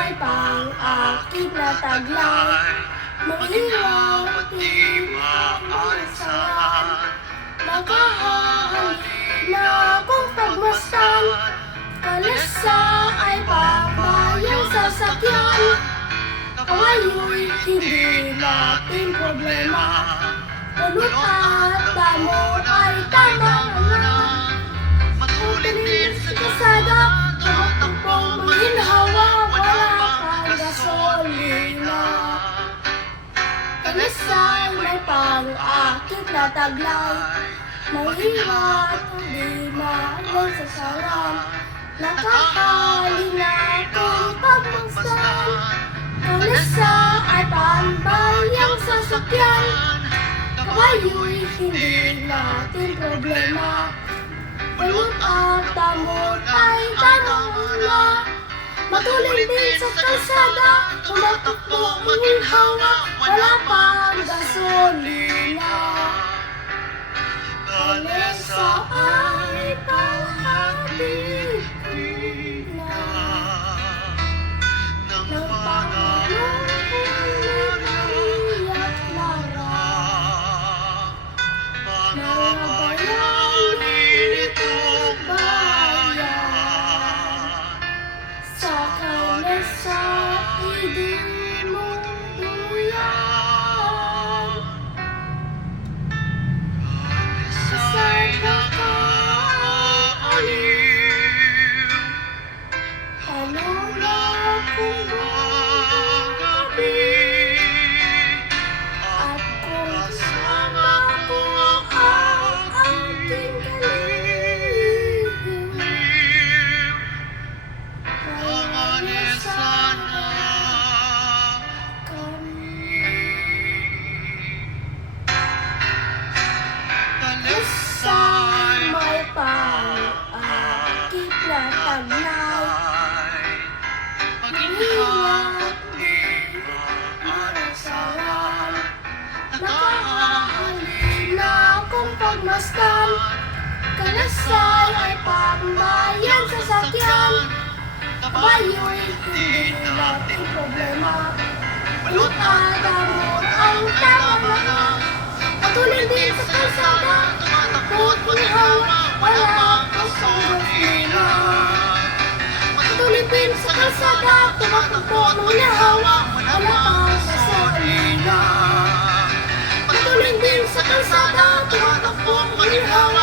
may pang-akit na taglay, mahirap di maalisan. Nakahalina akong pagmasdan, kalesa ay pabayang sasakyan. Kawayo'y hindi natin problema, punot at damot ay tama na. Matulitin sa kasada, tumakbong maginhawa, wala kang gasolina. Kanisay may pang-akit na taglay, mahirap hindi maalang sa sarang. Nakahalina akong pagmasdan, kalesa ay pambayang sasakyan. Kawayo'y hindi natin problema, pulot at damot ay tanong na. Matuloy din sa kalsada, tumatakbo maginhawa, wala pang gasolina. Kalesa ay pahatid na ng Panginoon at Lara. Mga bayani nitong bayan, sa kalesa hindi mo duyan. Kalesa'y nakaaliw, ano na kung magabi, at kung kasama ko ang aking kalihim. Kaya sana kami. Kalesa'y may pang-akit na taglay, mahirap di maalasaran. Nakahalina akong pagmasdan, kalesa'y ay pambayang sasakyan. Kawayo'y hindi natin problema, pulot at damot ang tama na. Patuloy din sa kalsada, tumatakbo maginhawa, wala pang gasolina. Patuloy din sa kalsada, tumatakbo maginhawa, wala pang gasolina. Patuloy din sa kalsada, tumatakbo maginhawa,